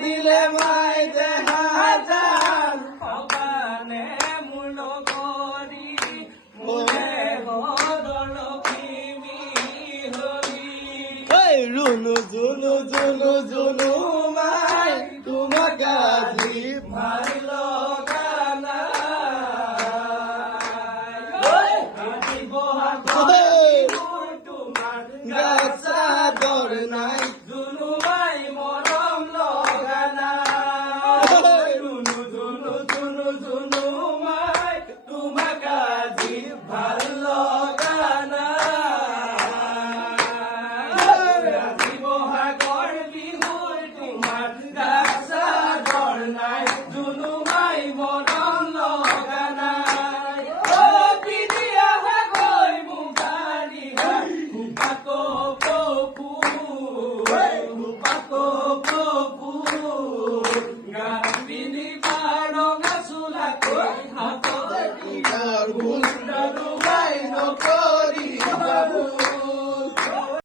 দিলে মাই দেহাজান সবানে মূল করি মনে গদল কিমি হলি রুনু জুনু জুনু জুনু মাই তোমাকে আজি ভালো গানা তোমার গাছা দর নাই জুনু মাই মরম লগানা জুনু জুনু জুনু জুনু